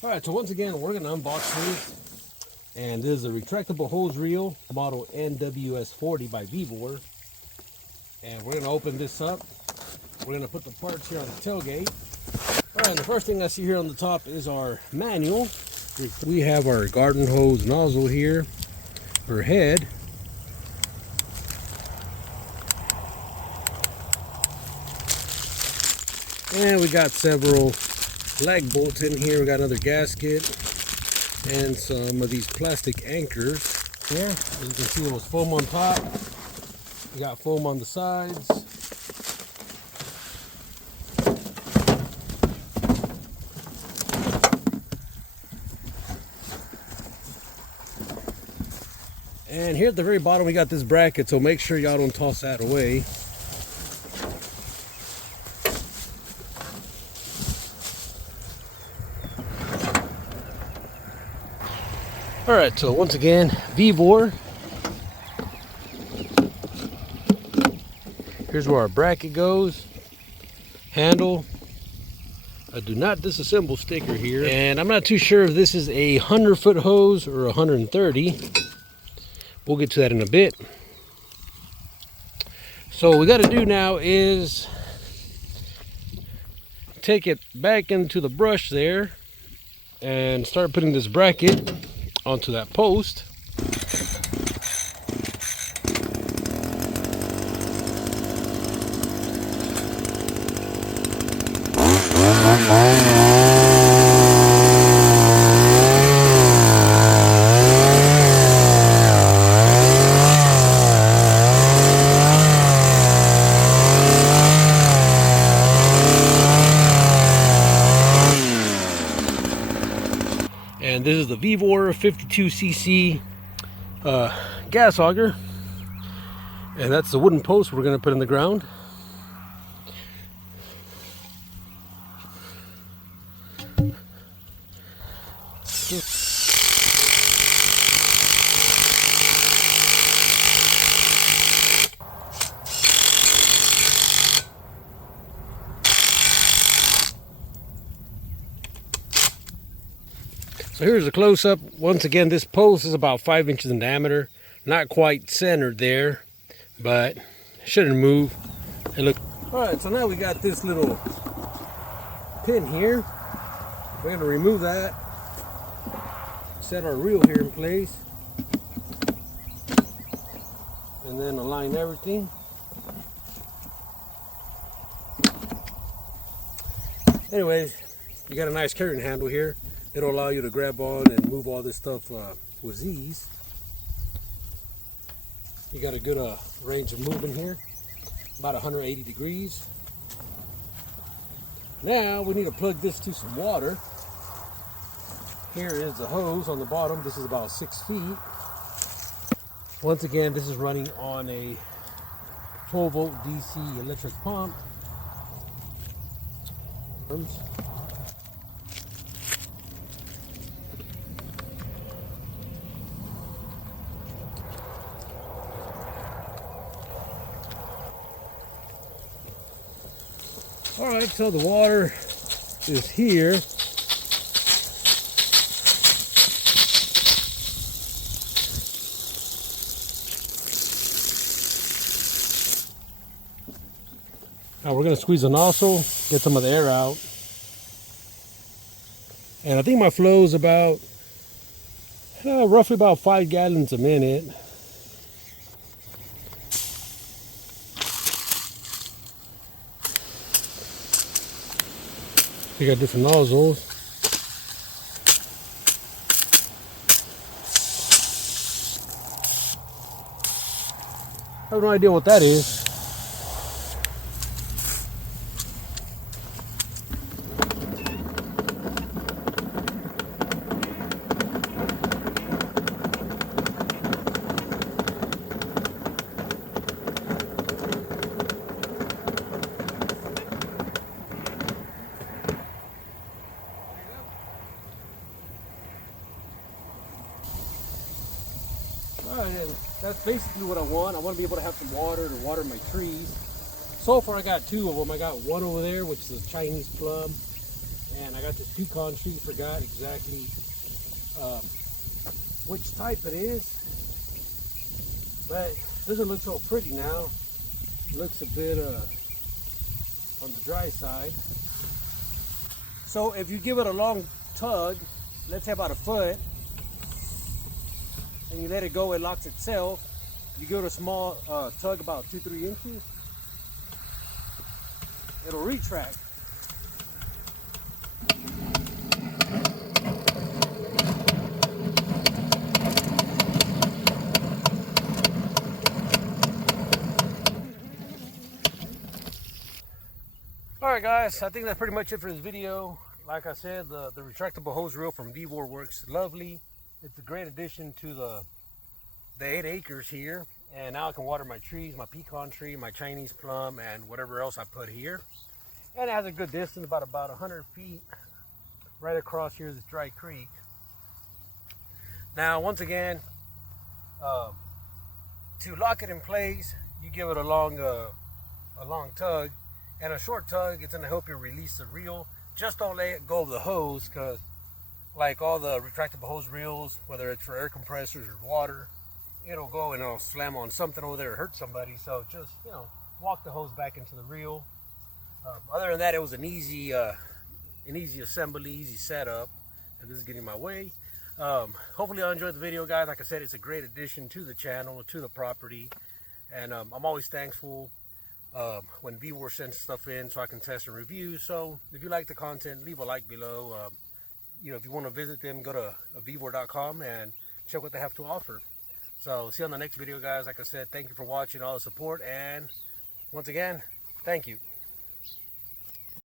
All right, so once again, we're gonna unbox this, and this is a retractable hose reel, model NW-S40 by VEVOR. And we're gonna open this up. We're gonna put the parts here on the tailgate. All right, and the first thing I see here on the top is our manual. We have our garden hose nozzle here, or head. And we got several lag bolts in here. We got another gasket and some of these plastic anchors here. As you can see, there was foam on top. We got foam on the sides. And here at the very bottom we got this bracket, so make sure y'all don't toss that away. Alright, so once again, VEVOR. Here's where our bracket goes. Handle. A do not disassemble sticker here. And I'm not too sure if this is a 100-foot hose or 130. We'll get to that in a bit. So what we got to do now is take it back into the brush there and start putting this bracket onto that post. And this is the VEVOR 52cc gas auger, and that's the wooden post we're going to put in the ground. So here's a close-up. Once again, this post is about 5 inches in diameter. Not quite centered there, but shouldn't move. And look. All right, so now we got this little pin here. We're gonna remove that. Set our reel here in place. And then align everything. Anyways, you got a nice carrying handle here. It'll allow you to grab on and move all this stuff with ease. You got a good range of movement here, about 180 degrees. Now we need to plug this to some water. Here is the hose on the bottom. This is about 6 feet. Once again, this is running on a 12-volt DC electric pump. All right, so the water is here. Now we're going to squeeze the nozzle, get some of the air out. And I think my flow is about, roughly about 5 gallons a minute. You got different nozzles. I have no idea what that is. And that's basically what I want. I want to be able to have some water to water my trees. So far I got 2 of them. I got one over there, which is a Chinese plum, And I got this pecan tree, forgot exactly which type it is, but it doesn't look so pretty now. It looks a bit on the dry side. So if you give it a long tug, let's say about a foot, and you let it go, it locks itself. You give it a small tug, about 2-3 inches, it'll retract. Alright guys, I think that's pretty much it for this video. Like I said, the retractable hose reel from VEVOR works lovely. It's a great addition to the 8 acres here. And now I can water my trees, my pecan tree, my Chinese plum, and whatever else I put here. And it has a good distance, about 100 feet right across here, this dry creek. Now, once again, to lock it in place, you give it a long tug. And a short tug, it's going to help you release the reel. Just don't let go of the hose, because like all the retractable hose reels, whether it's for air compressors or water, it'll go and it'll slam on something over there or hurt somebody. So just, you know, walk the hose back into the reel. Other than that, it was an easy assembly, easy setup, and this is getting my way. Hopefully you enjoyed the video, guys. Like I said, it's a great addition to the channel, to the property, and I'm always thankful when VEVOR sends stuff in so I can test and review. So if you like the content, leave a like below. You know, if you want to visit them, go to VEVOR.com and check what they have to offer. So see you on the next video, guys. Like I said, thank you for watching, all the support, and once again, thank you.